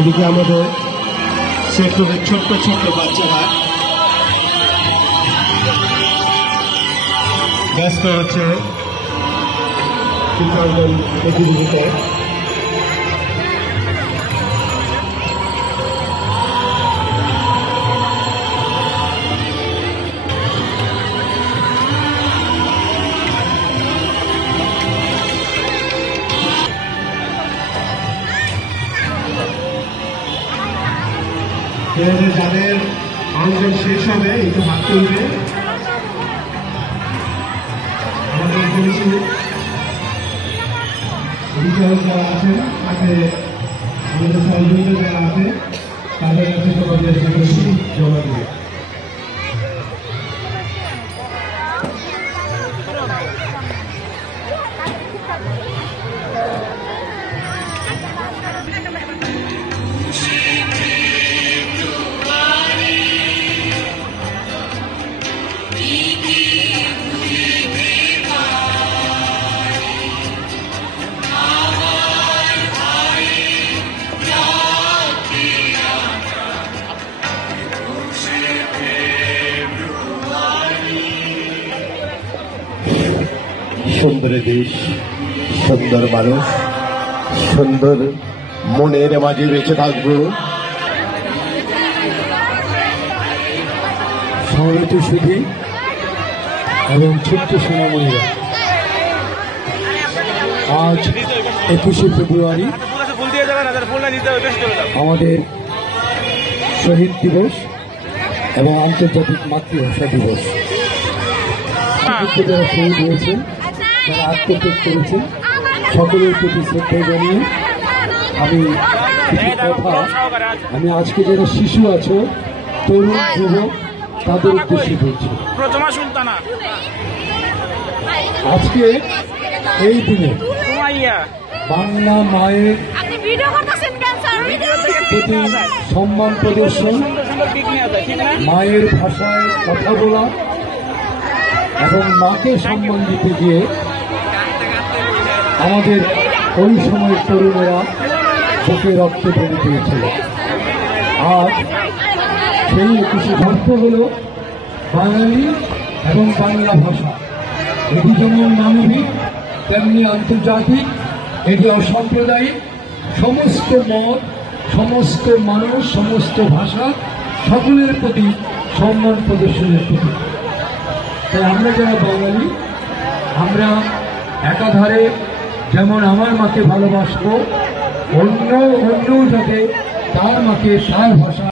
এদিকে আমাদের সেক্টরের ছোট্ট ছোট্ট বাচ্চারা ব্যস্ত হচ্ছে চিত্রাঙ্কন প্রতিযোগিতায়। যাদের আয়োজন শেষ হবে একটু হাত তুলবে। আমাদের বিচারক যারা আছেন তাকে আমাদের সহযোগিতা যারা আছে তাদের কাছে তোমাদের জমা দেবে। সুন্দর দেশ, সুন্দর মানুষ, সুন্দর মনের মাঝে বেঁচে থাকবো। সমবেত সুধী এবং ছোট্ট সোনামণিরা, আজ 21শে ফেব্রুয়ারি আমাদের শহীদ দিবস এবং আন্তর্জাতিক মাতৃভাষা দিবস। যারা শহীদ হয়েছেন, যারা আত্মত্যাগ করেছেন, সকলের প্রতি শ্রদ্ধা জানিয়ে আমি আজকে যারা শিশু আছো, তরুণ যুবক, তাদের উদ্দেশ্যে বলছি, আজকে এই দিনে বাংলা মায়ের প্রতি সম্মান প্রদর্শন, মায়ের ভাষায় কথা বলা এবং মাকে সম্মান দিতে গিয়ে আমাদের ওই সময়ের তরুণেরা বুকে রক্ত ঢেলে দিয়েছিল। আজ সেই 21শে অর্থ হল বাঙালি এবং বাংলা ভাষা। এটি যেমন মানবিক তেমনি আন্তর্জাতিক, এটি অসাম্প্রদায়িক। সমস্ত মত, সমস্ত মানুষ, সমস্ত ভাষা, সকলের প্রতি সম্মান প্রদর্শনের প্রতি। তাই আমরা যারা বাঙালি, আমরা একাধারে যেমন আমার মাকে ভালোবাসবো, অন্য যাতে তার মাকে তার ভাষা